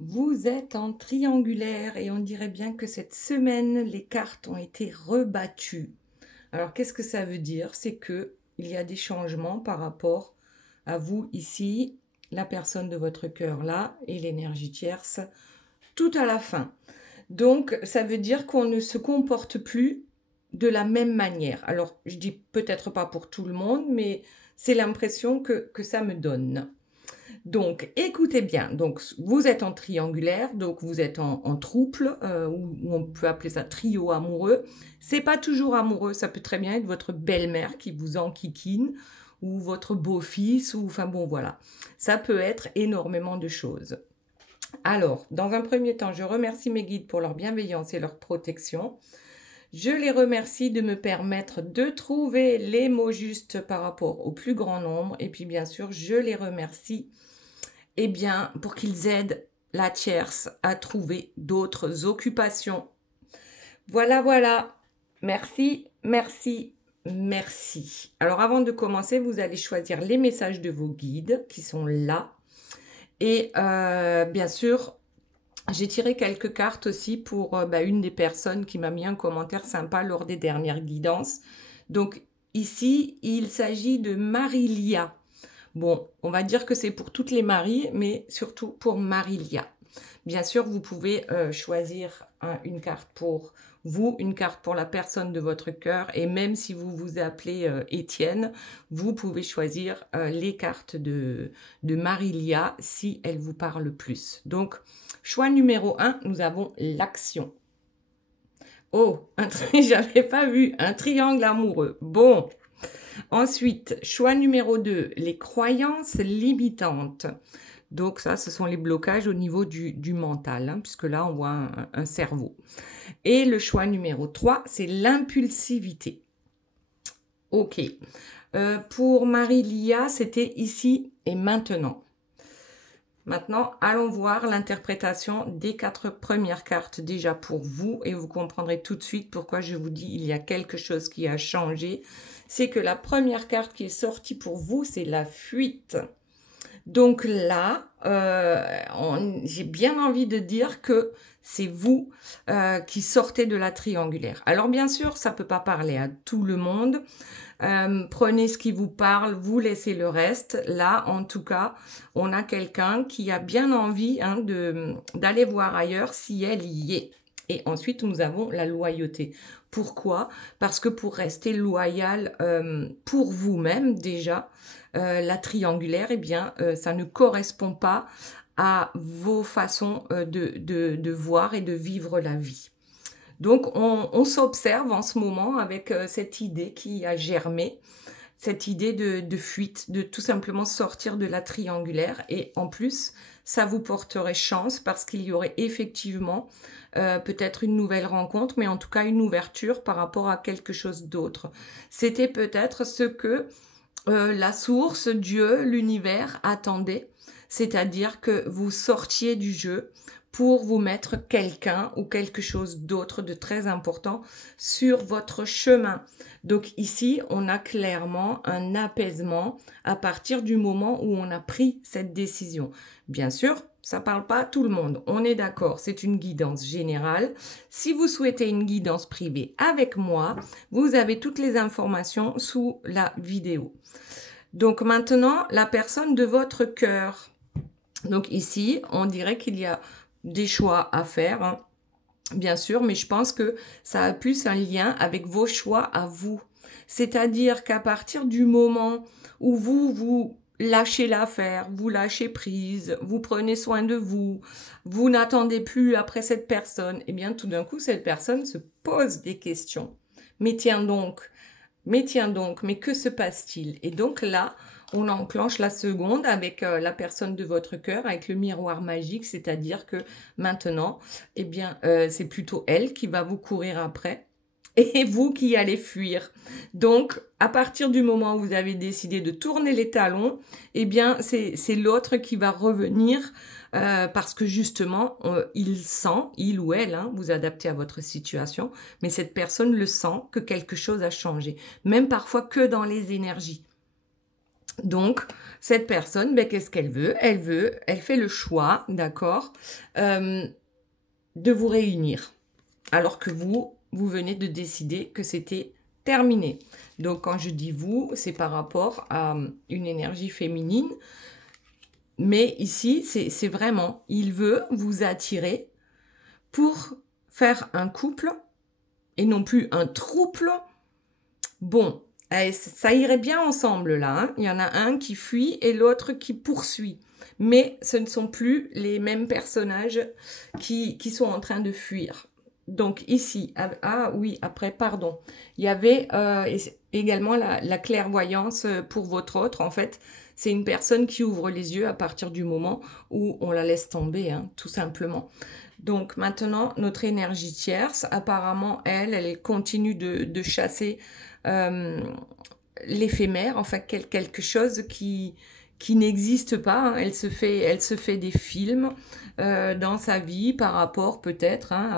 Vous êtes en triangulaire et on dirait bien que cette semaine, les cartes ont été rebattues. Alors, qu'est-ce que ça veut dire? C'est que il y a des changements par rapport à vous ici, la personne de votre cœur là et l'énergie tierce tout à la fin. Donc, ça veut dire qu'on ne se comporte plus de la même manière. Alors, je dis peut-être pas pour tout le monde, mais c'est l'impression que ça me donne. Donc, écoutez bien. Donc, vous êtes en triangulaire, donc vous êtes en trouble, ou on peut appeler ça trio amoureux. C'est pas toujours amoureux, ça peut très bien être votre belle-mère qui vous enquiquine, ou votre beau-fils, ou enfin bon, voilà. Ça peut être énormément de choses. Alors, dans un premier temps, je remercie mes guides pour leur bienveillance et leur protection. Je les remercie de me permettre de trouver les mots justes par rapport au plus grand nombre. Et puis, bien sûr, je les remercie bien, pour qu'ils aident la tierce à trouver d'autres occupations. Voilà, voilà. Merci, merci, merci. Alors, avant de commencer, vous allez choisir les messages de vos guides qui sont là. Et bien sûr, j'ai tiré quelques cartes aussi pour une des personnes qui m'a mis un commentaire sympa lors des dernières guidances. Donc, ici, il s'agit de Marilia. Bon, on va dire que c'est pour toutes les Maries, mais surtout pour Marilia. Bien sûr, vous pouvez choisir une carte pour vous, une carte pour la personne de votre cœur, et même si vous vous appelez Étienne, vous pouvez choisir les cartes de Marilia si elle vous parle plus. Donc, choix numéro 1, nous avons l'action. Oh, j'avais pas vu, un triangle amoureux. Bon. Ensuite, choix numéro 2, les croyances limitantes. Donc ça, ce sont les blocages au niveau du mental, hein, puisque là, on voit un cerveau. Et le choix numéro 3, c'est l'impulsivité. Ok. Pour Marie-Lia, c'était ici et maintenant. Maintenant, allons voir l'interprétation des 4 premières cartes déjà pour vous et vous comprendrez tout de suite pourquoi je vous dis il y a quelque chose qui a changé. C'est que la première carte qui est sortie pour vous, c'est la fuite. Donc là, j'ai bien envie de dire que c'est vous qui sortez de la triangulaire. Alors bien sûr, ça ne peut pas parler à tout le monde. Prenez ce qui vous parle, vous laissez le reste. Là, en tout cas, on a quelqu'un qui a bien envie d'aller voir ailleurs si elle y est. Et ensuite, nous avons la loyauté. Pourquoi? Parce que pour rester loyal pour vous-même déjà, la triangulaire, ça ne correspond pas à vos façons de voir et de vivre la vie. Donc, on s'observe en ce moment avec cette idée qui a germé, cette idée de fuite, de tout simplement sortir de la triangulaire. Et en plus, ça vous porterait chance parce qu'il y aurait effectivement peut-être une nouvelle rencontre, mais en tout cas une ouverture par rapport à quelque chose d'autre. C'était peut-être ce que la source, Dieu, l'univers attendait, c'est-à-dire que vous sortiez du jeu pour vous mettre quelqu'un ou quelque chose d'autre de très important sur votre chemin. Donc ici, on a clairement un apaisement à partir du moment où on a pris cette décision. Bien sûr, ça ne parle pas à tout le monde, on est d'accord, c'est une guidance générale. Si vous souhaitez une guidance privée avec moi, vous avez toutes les informations sous la vidéo. Donc maintenant, la personne de votre cœur. Donc ici, on dirait qu'il y a des choix à faire, hein, bien sûr, mais je pense que ça a plus un lien avec vos choix à vous. C'est-à-dire qu'à partir du moment où vous lâchez l'affaire, vous lâchez prise, vous prenez soin de vous, vous n'attendez plus après cette personne, et bien tout d'un coup, cette personne se pose des questions. Mais tiens donc, mais que se passe-t-il? Et donc là, on enclenche la seconde avec la personne de votre cœur, avec le miroir magique, c'est-à-dire que maintenant, c'est plutôt elle qui va vous courir après et vous qui allez fuir. Donc, à partir du moment où vous avez décidé de tourner les talons, c'est l'autre qui va revenir parce que justement, il ou elle, hein, vous adaptez à votre situation, mais cette personne le sent que quelque chose a changé, même parfois que dans les énergies. Donc, cette personne, ben, qu'est-ce qu'elle veut? Elle fait le choix, d'accord, de vous réunir. Alors que vous venez de décider que c'était terminé. Donc, quand je dis vous, c'est par rapport à une énergie féminine. Mais ici, c'est vraiment, il veut vous attirer pour faire un couple et non plus un trouble. Bon, ça irait bien ensemble là, hein. Il y en a un qui fuit et l'autre qui poursuit. Mais ce ne sont plus les mêmes personnages qui sont en train de fuir. Donc ici, ah oui, après, pardon, il y avait également la clairvoyance pour votre autre. En fait, c'est une personne qui ouvre les yeux à partir du moment où on la laisse tomber, hein, tout simplement. Donc maintenant, notre énergie tierce, apparemment, elle continue de chasser euh, l'éphémère, enfin quelque chose qui n'existe pas, hein. Elle se fait des films dans sa vie par rapport peut-être hein,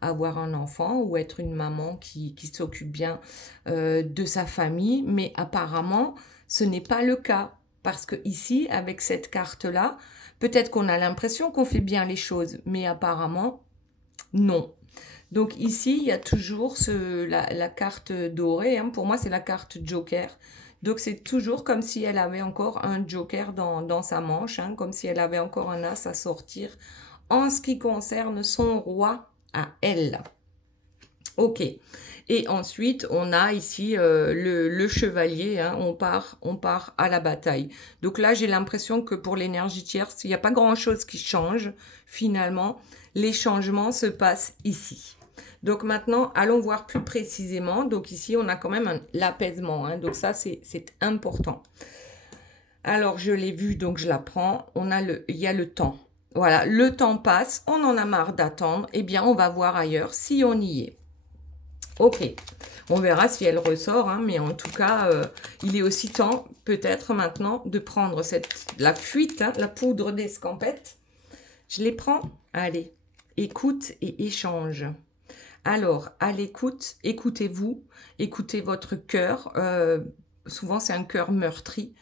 avoir un enfant ou être une maman qui s'occupe bien de sa famille, mais apparemment ce n'est pas le cas. Parce que ici, avec cette carte-là, peut-être qu'on a l'impression qu'on fait bien les choses, mais apparemment, non. Donc ici, il y a toujours la carte dorée, hein. Pour moi, c'est la carte Joker. Donc c'est toujours comme si elle avait encore un Joker dans sa manche, hein, comme si elle avait encore un as à sortir en ce qui concerne son roi à elle. Ok. Et ensuite, on a ici le chevalier, hein, on part à la bataille. Donc là, j'ai l'impression que pour l'énergie tierce, il n'y a pas grand-chose qui change. Finalement, les changements se passent ici. Donc maintenant, allons voir plus précisément. Donc ici, on a quand même l'apaisement, hein. Donc ça, c'est important. Alors, je l'ai vu, donc je la prends. Il y a le temps. Voilà, le temps passe, on en a marre d'attendre. Eh bien, on va voir ailleurs si on y est. Ok, on verra si elle ressort, hein, mais en tout cas, il est aussi temps, peut-être maintenant, de prendre la fuite, hein, la poudre d'escampette. Je les prends. Allez, écoute et échange. Alors, à l'écoute, écoutez-vous, écoutez votre cœur. Souvent, c'est un cœur meurtri.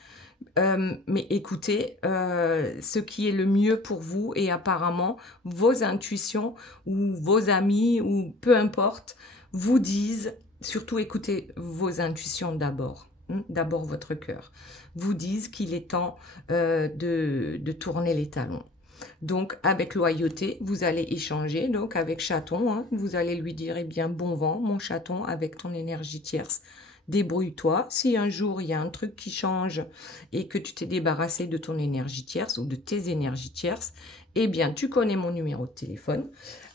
Mais écoutez ce qui est le mieux pour vous et apparemment vos intuitions ou vos amis ou peu importe vous disent, surtout écoutez vos intuitions d'abord, hein, d'abord votre cœur, vous disent qu'il est temps de tourner les talons. Donc avec loyauté, vous allez échanger, donc avec chaton, hein, vous allez lui dire, eh bien bon vent mon chaton avec ton énergie tierce. Débrouille-toi. Si un jour il y a un truc qui change et que tu t'es débarrassé de ton énergie tierce ou de tes énergies tierces, eh bien tu connais mon numéro de téléphone.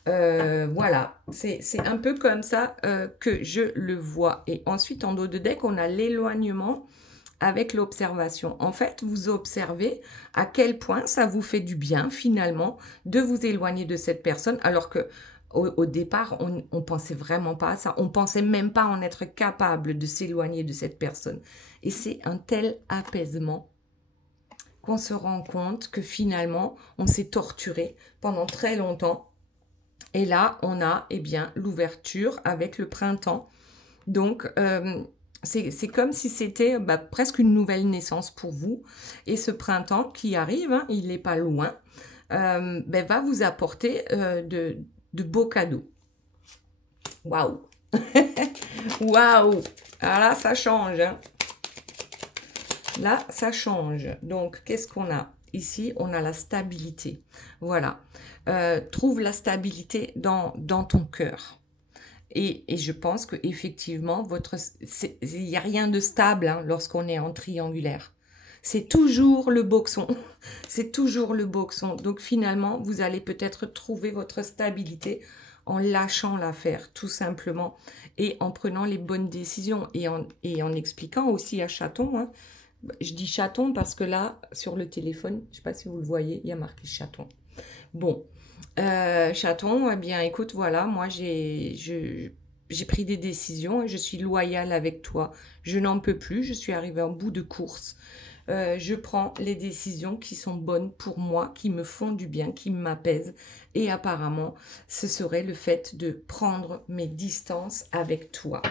Voilà, c'est un peu comme ça que je le vois. Et ensuite en dos de deck, on a l'éloignement avec l'observation. En fait, vous observez à quel point ça vous fait du bien finalement de vous éloigner de cette personne alors que au départ, on pensait vraiment pas à ça. On pensait même pas en être capable de s'éloigner de cette personne. Et c'est un tel apaisement qu'on se rend compte que finalement, on s'est torturé pendant très longtemps. Et là, on a eh bien l'ouverture avec le printemps. Donc, c'est comme si c'était presque une nouvelle naissance pour vous. Et ce printemps qui arrive, hein, il n'est pas loin, va vous apporter de beaux cadeaux. Waouh! Waouh! Alors là, ça change, hein. Là, ça change. Donc, qu'est-ce qu'on a? Ici, on a la stabilité. Voilà. Trouve la stabilité dans ton cœur. Et je pense qu'effectivement, il n'y a rien de stable hein, lorsqu'on est en triangulaire. C'est toujours le boxon. C'est toujours le boxon. Donc finalement, vous allez peut-être trouver votre stabilité en lâchant l'affaire, tout simplement, et en prenant les bonnes décisions et en expliquant aussi à chaton. Hein. Je dis chaton parce que là, sur le téléphone, je ne sais pas si vous le voyez, il y a marqué chaton. Bon, chaton, eh bien écoute, voilà, moi j'ai pris des décisions et je suis loyale avec toi. Je n'en peux plus, je suis arrivée en bout de course. Je prends les décisions qui sont bonnes pour moi, qui me font du bien, qui m'apaisent. Et apparemment, ce serait le fait de prendre mes distances avec toi.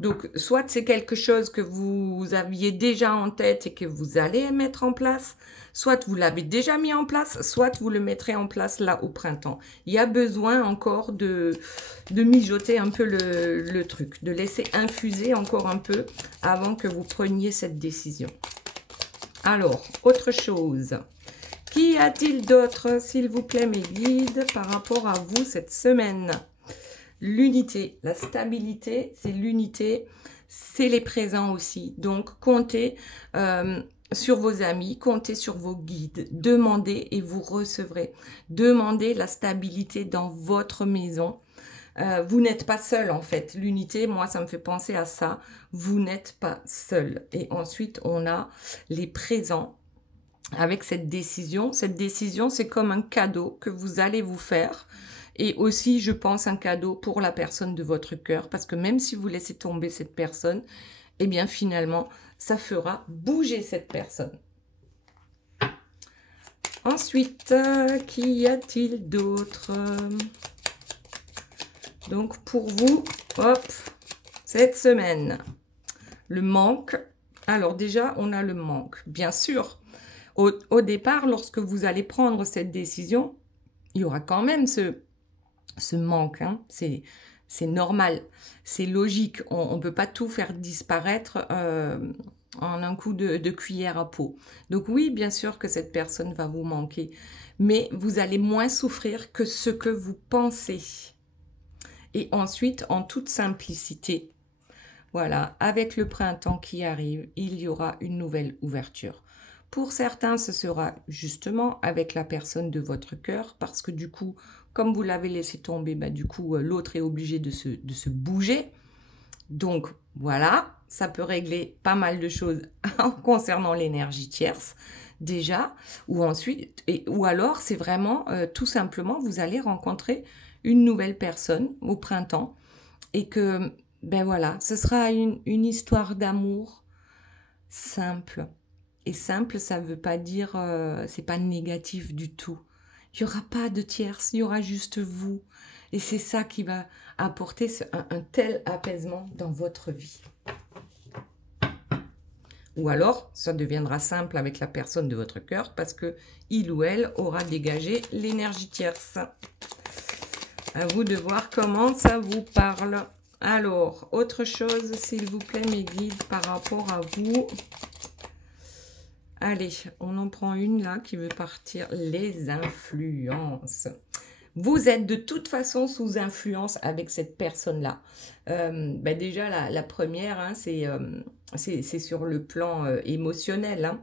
Donc, soit c'est quelque chose que vous aviez déjà en tête et que vous allez mettre en place, soit vous l'avez déjà mis en place, soit vous le mettrez en place là au printemps. Il y a besoin encore de mijoter un peu le truc, de laisser infuser encore un peu avant que vous preniez cette décision. Alors, autre chose. Qu'y a-t-il d'autre, s'il vous plaît, mes guides, par rapport à vous cette semaine? L'unité, la stabilité, c'est l'unité, c'est les présents aussi. Donc, comptez sur vos amis, comptez sur vos guides, demandez et vous recevrez. Demandez la stabilité dans votre maison. Vous n'êtes pas seul en fait. L'unité, moi, ça me fait penser à ça. Vous n'êtes pas seul. Et ensuite, on a les présents avec cette décision. Cette décision, c'est comme un cadeau que vous allez vous faire. Et aussi, je pense, un cadeau pour la personne de votre cœur. Parce que même si vous laissez tomber cette personne, eh bien, finalement, ça fera bouger cette personne. Ensuite, qu'y a-t-il d'autre? Donc, pour vous, hop, cette semaine, le manque. Alors, déjà, on a le manque. Bien sûr, au départ, lorsque vous allez prendre cette décision, il y aura quand même ce manque, hein. C'est normal, c'est logique. On ne peut pas tout faire disparaître en un coup de cuillère à peau. Donc oui, bien sûr que cette personne va vous manquer, mais vous allez moins souffrir que ce que vous pensez. Et ensuite, en toute simplicité, voilà, avec le printemps qui arrive, il y aura une nouvelle ouverture. Pour certains, ce sera justement avec la personne de votre cœur, parce que du coup, comme vous l'avez laissé tomber, bah, du coup, l'autre est obligé de se bouger. Donc, voilà, ça peut régler pas mal de choses concernant l'énergie tierce, déjà. Ou ensuite, ou alors, c'est vraiment, tout simplement, vous allez rencontrer une nouvelle personne au printemps. Et que, ben voilà, ce sera une histoire d'amour simple. Et simple, ça ne veut pas dire, c'est pas négatif du tout. Il n'y aura pas de tierce, il y aura juste vous. Et c'est ça qui va apporter un tel apaisement dans votre vie. Ou alors, ça deviendra simple avec la personne de votre cœur parce que il ou elle aura dégagé l'énergie tierce. À vous de voir comment ça vous parle. Alors, autre chose, s'il vous plaît, mes guides, par rapport à vous. Allez, on en prend une là qui veut partir. Les influences. Vous êtes de toute façon sous influence avec cette personne-là. Ben déjà, la première, hein, c'est sur le plan émotionnel. Hein.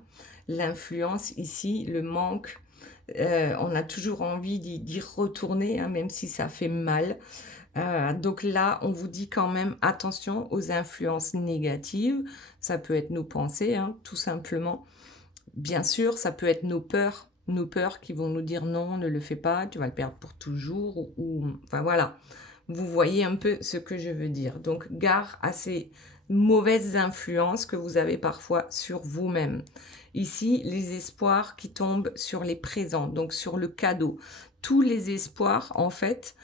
L'influence ici, le manque. On a toujours envie d'y retourner, hein, même si ça fait mal. Donc là, on vous dit quand même attention aux influences négatives. Ça peut être nos pensées, hein, tout simplement. Bien sûr, ça peut être nos peurs qui vont nous dire non, ne le fais pas, tu vas le perdre pour toujours. Enfin voilà, vous voyez un peu ce que je veux dire. Donc, gare à ces mauvaises influences que vous avez parfois sur vous-même. Ici, les espoirs qui tombent sur les présents, donc sur le cadeau. Tous les espoirs, en fait,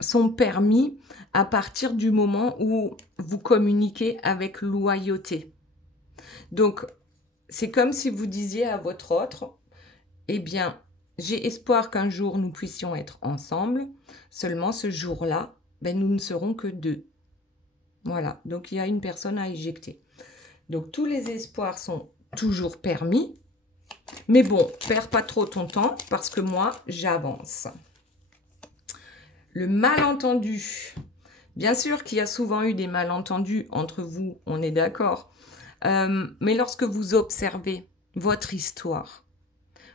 sont permis à partir du moment où vous communiquez avec loyauté. Donc, c'est comme si vous disiez à votre autre, eh bien, j'ai espoir qu'un jour nous puissions être ensemble, seulement ce jour-là, ben, nous ne serons que deux. Voilà, donc il y a une personne à éjecter. Donc tous les espoirs sont toujours permis, mais bon, perds pas trop ton temps parce que moi, j'avance. Le malentendu. Bien sûr qu'il y a souvent eu des malentendus entre vous, on est d'accord. Mais lorsque vous observez votre histoire,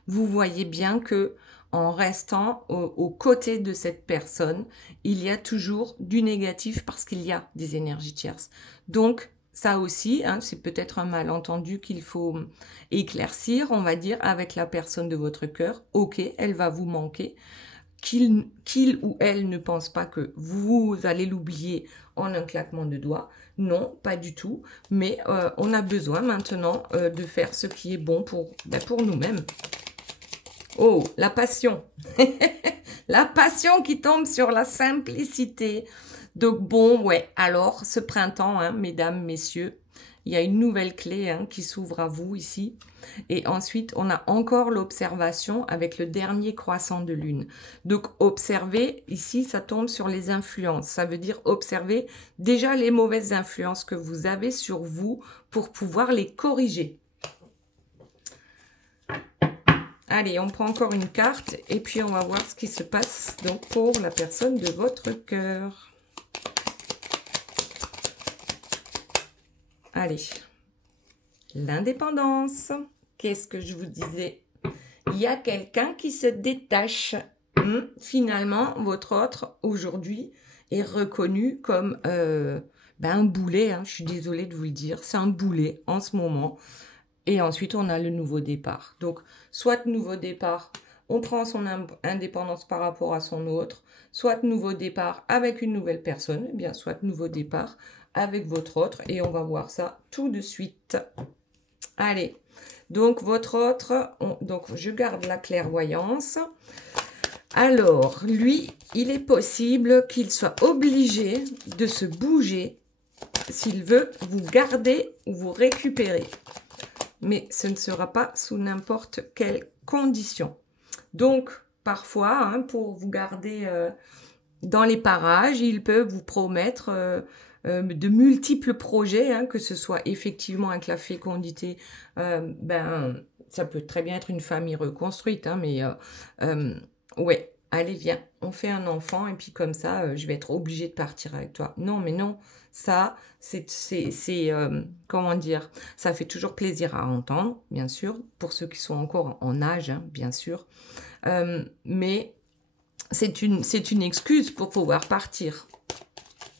vous voyez bien que en restant aux côtés de cette personne, il y a toujours du négatif parce qu'il y a des énergies tierces. Donc, ça aussi, hein, c'est peut-être un malentendu qu'il faut éclaircir, on va dire, avec la personne de votre cœur. Ok, elle va vous manquer. Qu'il ou elle ne pense pas que vous allez l'oublier en un claquement de doigts. Non, pas du tout. Mais on a besoin maintenant de faire ce qui est bon pour nous-mêmes. Oh, la passion. La passion qui tombe sur la simplicité. Donc bon, ouais, alors ce printemps, hein, mesdames, messieurs, il y a une nouvelle clé hein, qui s'ouvre à vous ici. Et ensuite, on a encore l'observation avec le dernier croissant de lune. Donc, observer, ici, ça tombe sur les influences. Ça veut dire observer déjà les mauvaises influences que vous avez sur vous pour pouvoir les corriger. Allez, on prend encore une carte et puis on va voir ce qui se passe donc pour la personne de votre cœur. Allez, l'indépendance. Qu'est-ce que je vous disais? Il y a quelqu'un qui se détache. Finalement, votre autre, aujourd'hui, est reconnu comme un boulet. Hein, je suis désolée de vous le dire. C'est un boulet en ce moment. Et ensuite, on a le nouveau départ. Donc, soit nouveau départ, on prend son indépendance par rapport à son autre. Soit nouveau départ avec une nouvelle personne. Eh bien, soit nouveau départ avec votre autre. Et on va voir ça tout de suite. Allez. Donc, votre autre, donc je garde la clairvoyance. Alors, lui, il est possible qu'il soit obligé de se bouger s'il veut vous garder ou vous récupérer. Mais ce ne sera pas sous n'importe quelle condition. Donc, parfois, hein, pour vous garder dans les parages, il peut vous promettre de multiples projets, hein, que ce soit effectivement avec la fécondité, ça peut très bien être une famille reconstruite, hein, mais ouais, allez viens, on fait un enfant et puis comme ça, je vais être obligée de partir avec toi. Non, mais non, ça, c'est comment dire, ça fait toujours plaisir à entendre, bien sûr, pour ceux qui sont encore en âge, hein, bien sûr, mais c'est une excuse pour pouvoir partir.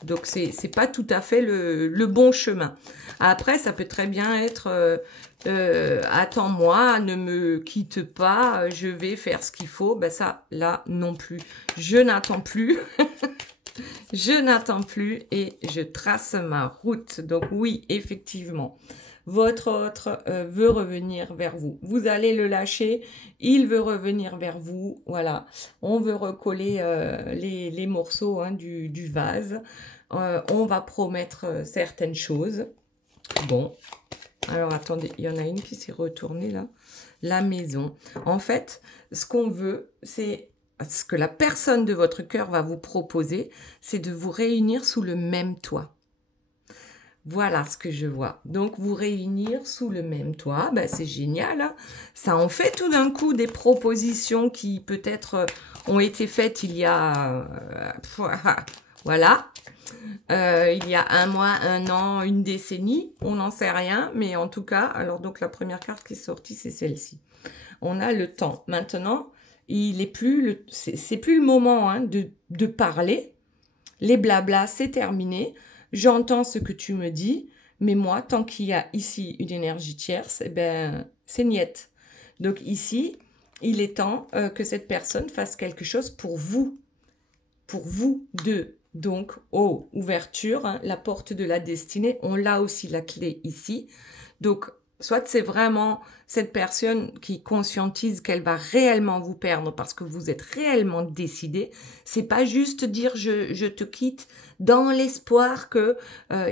Donc, c'est pas tout à fait le bon chemin. Après, ça peut très bien être attends-moi, ne me quitte pas, je vais faire ce qu'il faut. Ben ça, là, non plus. Je n'attends plus. Je n'attends plus et je trace ma route. Donc, oui, effectivement. Votre autre veut revenir vers vous. Vous allez le lâcher, il veut revenir vers vous. Voilà, on veut recoller les morceaux hein, du vase. On va promettre certaines choses. Bon, alors attendez, il y en a une qui s'est retournée là. La maison. En fait, ce qu'on veut, c'est ce que la personne de votre cœur va vous proposer, c'est de vous réunir sous le même toit. Voilà ce que je vois. Donc, vous réunir sous le même toit, ben, c'est génial. Hein, ça en fait tout d'un coup des propositions qui peut-être ont été faites il y a... voilà. Il y a un mois, un an, une décennie. On n'en sait rien. Mais en tout cas, alors donc la première carte qui est sortie, c'est celle-ci. On a le temps. Maintenant, il est plus c'est plus le moment hein, de parler. Les blablas, c'est terminé. J'entends ce que tu me dis, mais moi, tant qu'il y a ici une énergie tierce, eh ben, c'est niette. Donc ici, il est temps que cette personne fasse quelque chose pour vous deux. Donc, ouverture, hein, la porte de la destinée, on l'a aussi la clé ici. Donc, soit c'est vraiment cette personne qui conscientise qu'elle va réellement vous perdre parce que vous êtes réellement décidé. C'est pas juste dire je te quitte dans l'espoir que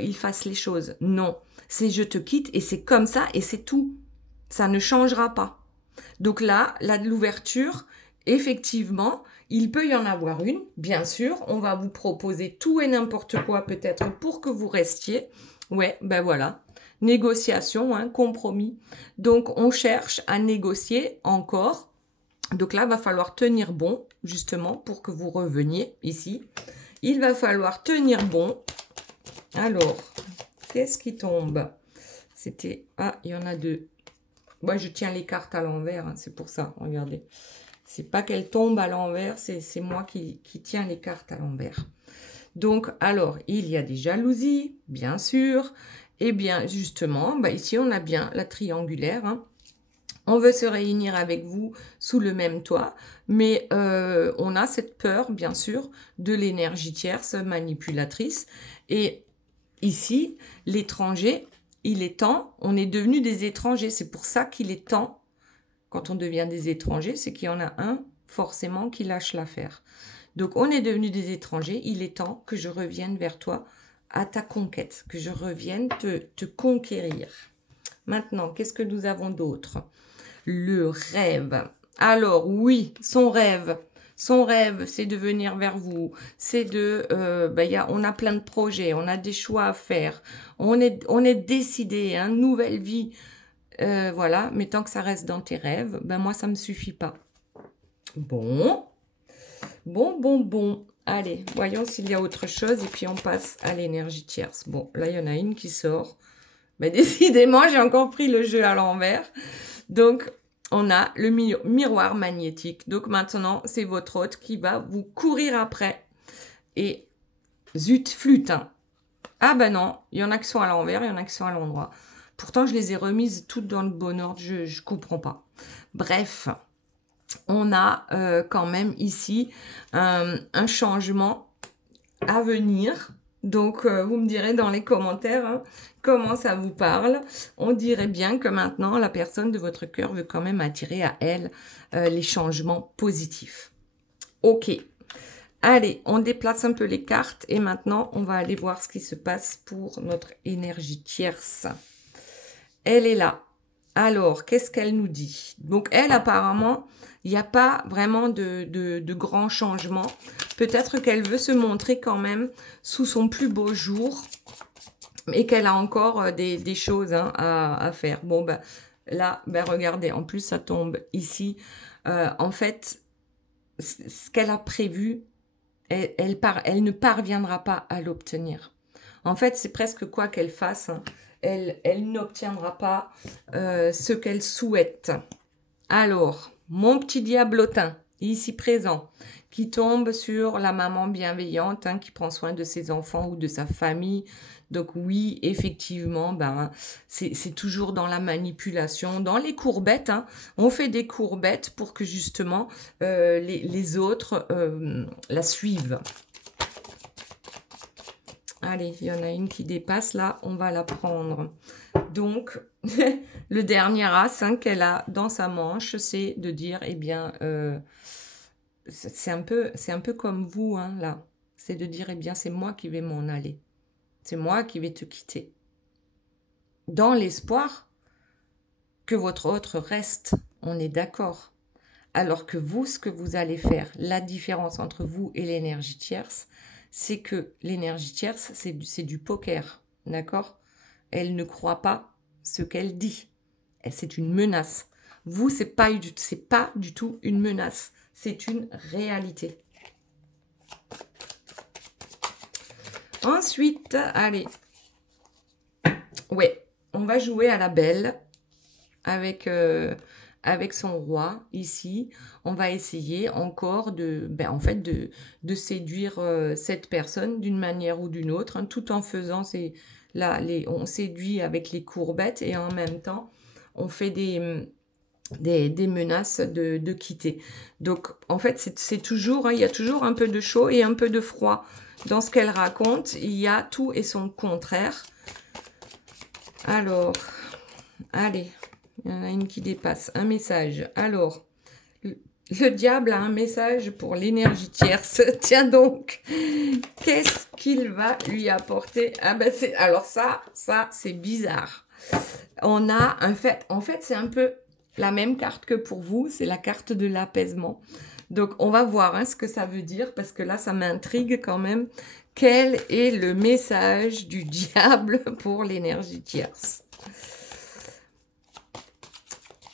il fasse les choses. Non, c'est je te quitte et c'est comme ça et c'est tout. Ça ne changera pas. Donc là, l'ouverture, effectivement, il peut y en avoir une, bien sûr. On va vous proposer tout et n'importe quoi peut-être pour que vous restiez. Ouais, ben voilà. Négociation, hein, compromis. Donc, on cherche à négocier encore. Donc là, il va falloir tenir bon, justement, pour que vous reveniez ici. Il va falloir tenir bon. Alors, qu'est-ce qui tombe? C'était... Ah, il y en a deux. Moi, je tiens les cartes à l'envers, hein, c'est pour ça, regardez. C'est pas qu'elles tombent à l'envers, c'est moi qui tiens les cartes à l'envers. Donc, alors, il y a des jalousies, bien sûr. Et bien, justement, ici, on a bien la triangulaire. Hein. On veut se réunir avec vous sous le même toit, mais on a cette peur, bien sûr, de l'énergie tierce manipulatrice. Et ici, l'étranger, il est temps, on est devenus des étrangers. C'est pour ça qu'il est temps, quand on devient des étrangers, c'est qu'il y en a un forcément qui lâche l'affaire. Donc, on est devenus des étrangers. Il est temps que je revienne vers toi à ta conquête, que je revienne te conquérir. Maintenant, qu'est-ce que nous avons d'autre? Le rêve. Alors, oui, son rêve, c'est de venir vers vous. C'est de, on a plein de projets, on a des choix à faire. On est décidé, hein, nouvelle vie. Voilà, mais tant que ça reste dans tes rêves, ben moi, ça me suffit pas. Bon. Allez, voyons s'il y a autre chose et puis on passe à l'énergie tierce. Bon, là, il y en a une qui sort. Mais décidément, j'ai encore pris le jeu à l'envers. Donc, on a le miroir magnétique. Donc, maintenant, c'est votre hôte qui va vous courir après. Et zut, flûte. Hein. Ah ben non, il y en a qui sont à l'envers, il y en a qui sont à l'endroit. Pourtant, je les ai remises toutes dans le bon ordre, je ne comprends pas. Bref, on a quand même ici un changement à venir. Donc, vous me direz dans les commentaires hein, comment ça vous parle. On dirait bien que maintenant, la personne de votre cœur veut quand même attirer à elle les changements positifs. Ok. Allez, on déplace un peu les cartes et maintenant, on va aller voir ce qui se passe pour notre énergie tierce. Elle est là. Alors, qu'est-ce qu'elle nous dit? Donc, elle, apparemment, il n'y a pas vraiment de grands changements. Peut-être qu'elle veut se montrer quand même sous son plus beau jour et qu'elle a encore des choses hein, à faire. Bon, ben, là, ben, regardez, en plus, ça tombe ici. En fait, ce qu'elle a prévu, elle ne parviendra pas à l'obtenir. En fait, c'est presque quoi qu'elle fasse, hein, elle n'obtiendra pas ce qu'elle souhaite. Alors, mon petit diablotin, ici présent, qui tombe sur la maman bienveillante, hein, qui prend soin de ses enfants ou de sa famille. Donc oui, effectivement, ben, c'est toujours dans la manipulation, dans les courbettes. Hein. On fait des courbettes pour que justement les autres la suivent. Allez, il y en a une qui dépasse là, on va la prendre. Donc, le dernier as hein, qu'elle a dans sa manche, c'est de dire, eh bien, c'est un peu comme vous, hein, là. C'est de dire, eh bien, c'est moi qui vais m'en aller. C'est moi qui vais te quitter. Dans l'espoir que votre autre reste, on est d'accord. Alors que vous, ce que vous allez faire, la différence entre vous et l'énergie tierce, c'est que l'énergie tierce, c'est du poker, d'accord? Elle ne croit pas ce qu'elle dit. C'est une menace. Vous, c'est pas du tout une menace. C'est une réalité. Ensuite, allez. Ouais, on va jouer à la belle avec son roi ici. On va essayer encore de séduire cette personne d'une manière ou d'une autre, hein, tout en faisant on séduit avec les courbettes et en même temps, on fait des menaces de quitter. Donc, en fait, c'est toujours, hein, il y a toujours un peu de chaud et un peu de froid. Dans ce qu'elle raconte, il y a tout et son contraire. Alors, allez, il y en a une qui dépasse. Un message. Alors, le diable a un message pour l'énergie tierce. Tiens donc, qu'est-ce qu'il va lui apporter? Ah ben alors ça c'est bizarre. On a en fait c'est un peu la même carte que pour vous, c'est la carte de l'apaisement. Donc on va voir hein, ce que ça veut dire parce que là ça m'intrigue quand même. Quel est le message du diable pour l'énergie tierce?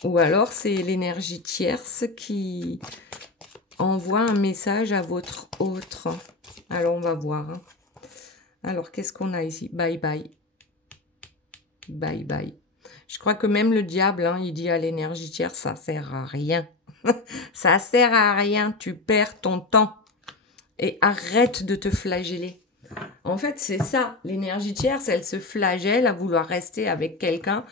Ou alors c'est l'énergie tierce qui envoie un message à votre autre. Alors on va voir. Hein. Alors qu'est-ce qu'on a ici? Bye bye. Bye bye. Je crois que même le diable, hein, il dit à l'énergie tierce, ça sert à rien. Ça sert à rien, tu perds ton temps. Et arrête de te flageller. En fait, c'est ça, l'énergie tierce, elle se flagelle à vouloir rester avec quelqu'un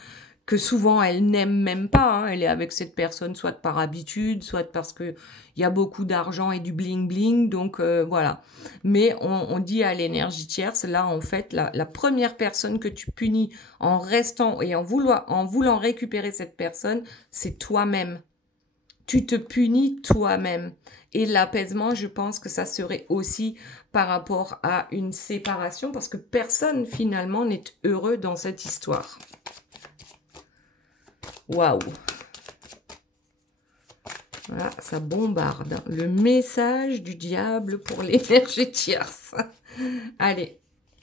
que souvent elle n'aime même pas. Hein. Elle est avec cette personne soit par habitude, soit parce qu'il y a beaucoup d'argent et du bling-bling. Donc voilà. Mais on dit à l'énergie tierce, là en fait, la première personne que tu punis en restant et en voulant récupérer cette personne, c'est toi-même. tu te punis toi-même. Et l'apaisement, je pense que ça serait aussi par rapport à une séparation, parce que personne finalement n'est heureux dans cette histoire. Waouh! Voilà, ça bombarde. Le message du diable pour l'énergie tierce. Allez.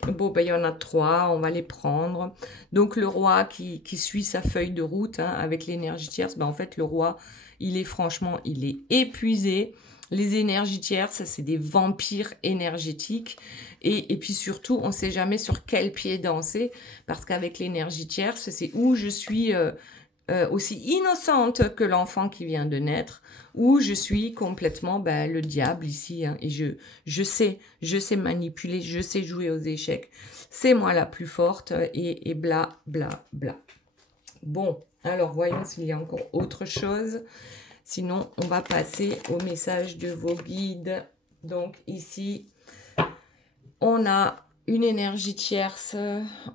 Bon, ben, il y en a 3, on va les prendre. Donc, le roi qui suit sa feuille de route avec l'énergie tierce, ben, en fait, le roi, il est épuisé. Les énergies tierces, c'est des vampires énergétiques. Et puis surtout, on ne sait jamais sur quel pied danser, parce qu'avec l'énergie tierce, c'est où je suis aussi innocente que l'enfant qui vient de naître, ou je suis complètement le diable ici, et je sais manipuler, je sais jouer aux échecs, c'est moi la plus forte, et bla bla bla. Bon, alors voyons s'il y a encore autre chose, sinon on va passer au message de vos guides. Donc ici, on a une énergie tierce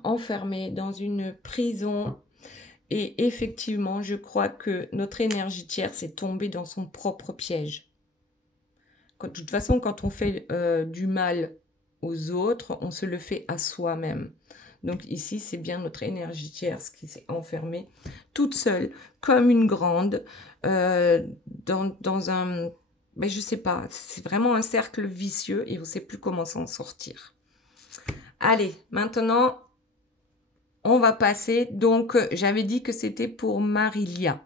enfermée dans une prison. Et effectivement, je crois que notre énergie tierce est tombée dans son propre piège. De toute façon, quand on fait du mal aux autres, on se le fait à soi-même. Donc ici, c'est bien notre énergie tierce qui s'est enfermée toute seule, comme une grande, dans un... Mais je sais pas, c'est vraiment un cercle vicieux et on ne sait plus comment s'en sortir. Allez, maintenant... on va passer, donc j'avais dit que c'était pour Marilia,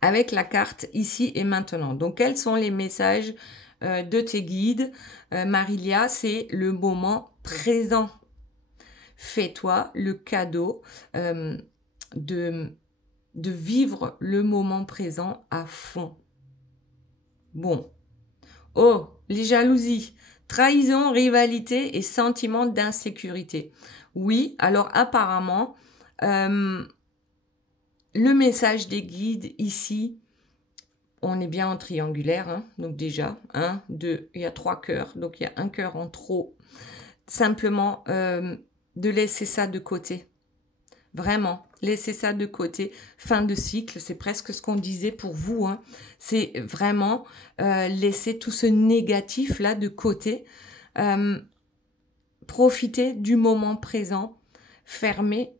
avec la carte ici et maintenant. Donc quels sont les messages de tes guides? Marilia, c'est le moment présent. Fais-toi le cadeau de vivre le moment présent à fond. Bon. Oh, les jalousies, trahison, rivalité et sentiment d'insécurité. Oui, alors apparemment, le message des guides ici, on est bien en triangulaire, donc déjà, 1, 2, il y a 3 cœurs, donc il y a un cœur en trop. Simplement, de laisser ça de côté. Vraiment, laissez ça de côté. Fin de cycle, c'est presque ce qu'on disait pour vous. C'est vraiment laisser tout ce négatif-là de côté. Profitez du moment présent. Fermez,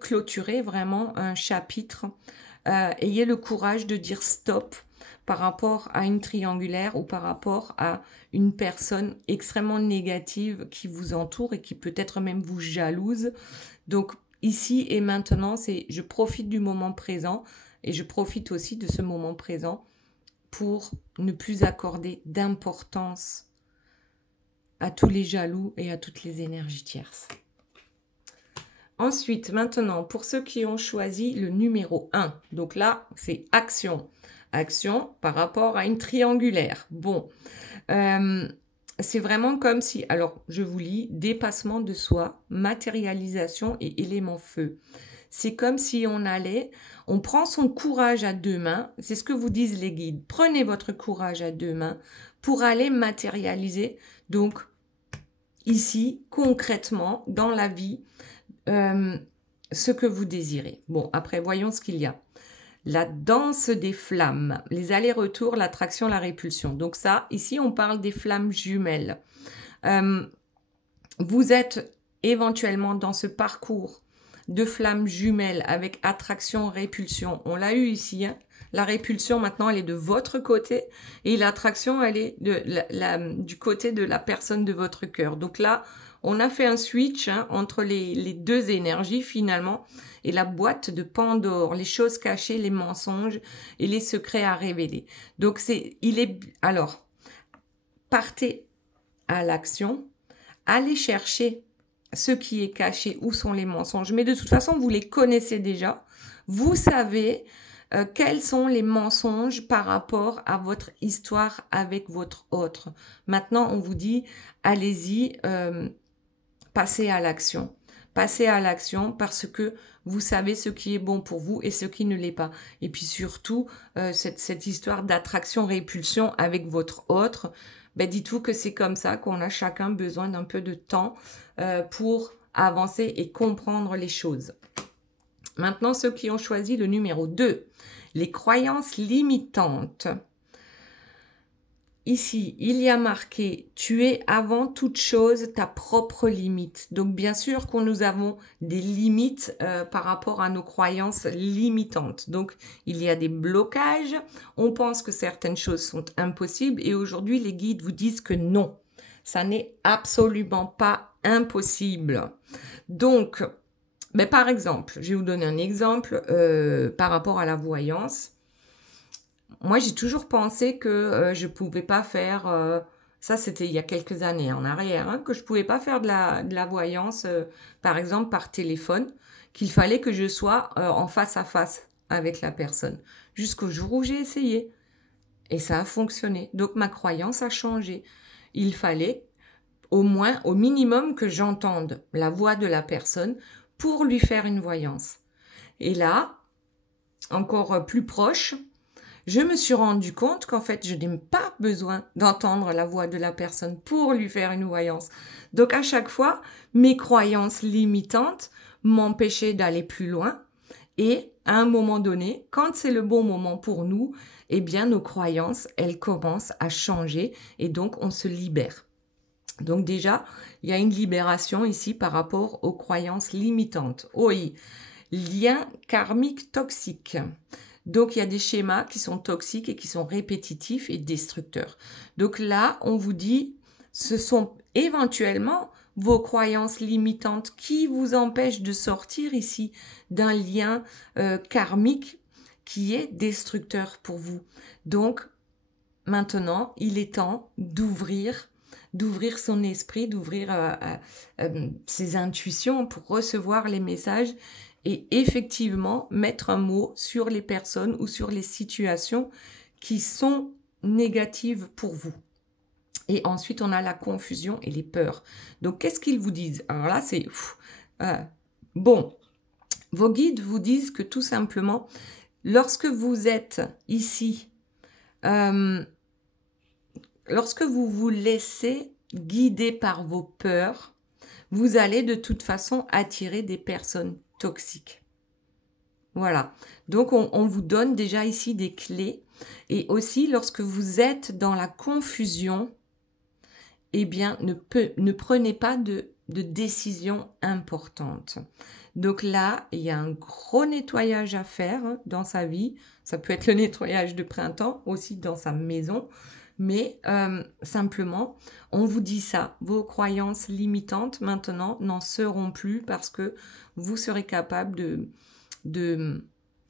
clôturez vraiment un chapitre. Ayez le courage de dire stop par rapport à une triangulaire ou par rapport à une personne extrêmement négative qui vous entoure et qui peut-être même vous jalouse. Donc, ici et maintenant, c'est je profite du moment présent et je profite aussi de ce moment présent pour ne plus accorder d'importance à tous les jaloux et à toutes les énergies tierces. Ensuite, maintenant, pour ceux qui ont choisi le numéro 1, donc là, c'est action. Action par rapport à une triangulaire. Bon, c'est vraiment comme si, alors je vous lis, dépassement de soi, matérialisation et élément feu. C'est comme si on prend son courage à deux mains, c'est ce que vous disent les guides. Prenez votre courage à deux mains pour aller matérialiser, donc ici, concrètement, dans la vie, ce que vous désirez. Bon, après, voyons ce qu'il y a. La danse des flammes, les allers-retours, l'attraction, la répulsion. Donc ça, ici, on parle des flammes jumelles. Vous êtes éventuellement dans ce parcours de flammes jumelles avec attraction, répulsion. On l'a eu ici. La répulsion, maintenant, elle est de votre côté et l'attraction, elle est du côté de la personne de votre cœur. Donc là, on a fait un switch entre les deux énergies finalement et la boîte de Pandore, les choses cachées, les mensonges et les secrets à révéler. Donc alors, partez à l'action, allez chercher ce qui est caché, où sont les mensonges. Mais de toute façon, vous les connaissez déjà. Vous savez quels sont les mensonges par rapport à votre histoire avec votre autre. Maintenant, on vous dit, allez-y, passez à l'action. Passez à l'action parce que vous savez ce qui est bon pour vous et ce qui ne l'est pas. Et puis surtout, cette histoire d'attraction-répulsion avec votre autre, dites-vous que c'est comme ça qu'on a chacun besoin d'un peu de temps pour avancer et comprendre les choses. Maintenant, ceux qui ont choisi le numéro 2, les croyances limitantes. Ici, il y a marqué « Tu es avant toute chose ta propre limite ». Donc, bien sûr que nous avons des limites par rapport à nos croyances limitantes. Donc, il y a des blocages. On pense que certaines choses sont impossibles. Et aujourd'hui, les guides vous disent que non, ça n'est absolument pas impossible. Donc, mais par exemple, je vais vous donner un exemple par rapport à la voyance. Moi, j'ai toujours pensé que je pouvais pas faire, ça c'était il y a quelques années en arrière, hein, que je pouvais pas faire de la voyance, par exemple par téléphone, qu'il fallait que je sois en face à face avec la personne. Jusqu'au jour où j'ai essayé. Et ça a fonctionné. Donc ma croyance a changé. Il fallait au moins, au minimum, que j'entende la voix de la personne pour lui faire une voyance. Et là, encore plus proche, je me suis rendu compte qu'en fait, je n'ai pas besoin d'entendre la voix de la personne pour lui faire une voyance. Donc, à chaque fois, mes croyances limitantes m'empêchaient d'aller plus loin. Et à un moment donné, quand c'est le bon moment pour nous, eh bien, nos croyances, elles commencent à changer et donc on se libère. Donc déjà, il y a une libération ici par rapport aux croyances limitantes. Oui, lien karmique toxique. Donc, il y a des schémas qui sont toxiques et qui sont répétitifs et destructeurs. Donc là, on vous dit, ce sont éventuellement vos croyances limitantes qui vous empêchent de sortir ici d'un lien karmique qui est destructeur pour vous. Donc, maintenant, il est temps d'ouvrir son esprit, d'ouvrir ses intuitions pour recevoir les messages et effectivement mettre un mot sur les personnes ou sur les situations qui sont négatives pour vous. Et ensuite, on a la confusion et les peurs. Donc, qu'est-ce qu'ils vous disent? Alors là, c'est... bon, vos guides vous disent que tout simplement, lorsque vous êtes ici, lorsque vous vous laissez guider par vos peurs, vous allez de toute façon attirer des personnes toxiques. Voilà. Donc, on vous donne déjà ici des clés. Et aussi, lorsque vous êtes dans la confusion, eh bien, ne prenez pas de décision importante. Donc là, il y a un gros nettoyage à faire dans sa vie. Ça peut être le nettoyage de printemps, aussi dans sa maison. Mais simplement, on vous dit ça. Vos croyances limitantes, maintenant, n'en seront plus parce que vous serez capable de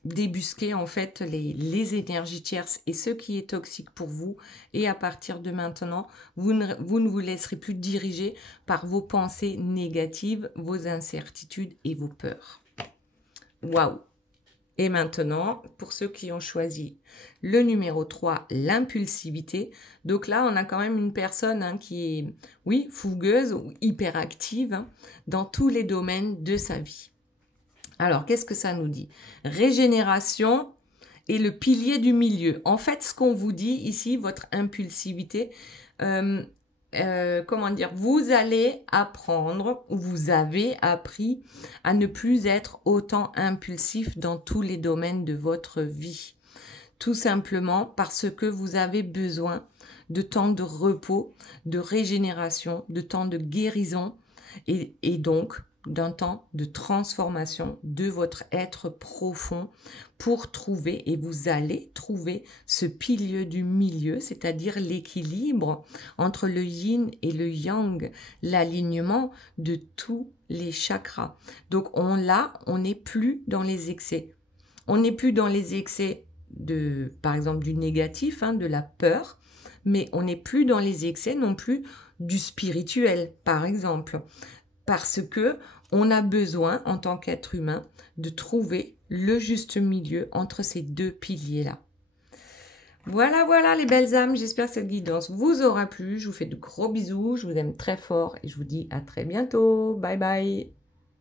débusquer en fait les énergies tierces et ce qui est toxique pour vous. Et à partir de maintenant, vous ne vous laisserez plus diriger par vos pensées négatives, vos incertitudes et vos peurs. Waouh! Et maintenant, pour ceux qui ont choisi le numéro 3, l'impulsivité. Donc là, on a quand même une personne qui est, oui, fougueuse ou hyperactive dans tous les domaines de sa vie. Alors, qu'est-ce que ça nous dit? Régénération est le pilier du milieu. En fait, ce qu'on vous dit ici, votre impulsivité, comment dire, vous allez apprendre, ou vous avez appris à ne plus être autant impulsif dans tous les domaines de votre vie. Tout simplement parce que vous avez besoin de temps de repos, de régénération, de temps de guérison et donc d'un temps de transformation de votre être profond pour trouver, et vous allez trouver ce pilier du milieu, c'est-à-dire l'équilibre entre le yin et le yang, l'alignement de tous les chakras. Donc on n'est plus dans les excès. On n'est plus dans les excès par exemple, du négatif, de la peur, mais on n'est plus dans les excès non plus du spirituel, par exemple. Parce que on a besoin, en tant qu'être humain, de trouver le juste milieu entre ces deux piliers-là. Voilà les belles âmes, j'espère que cette guidance vous aura plu. Je vous fais de gros bisous, je vous aime très fort et je vous dis à très bientôt. Bye bye.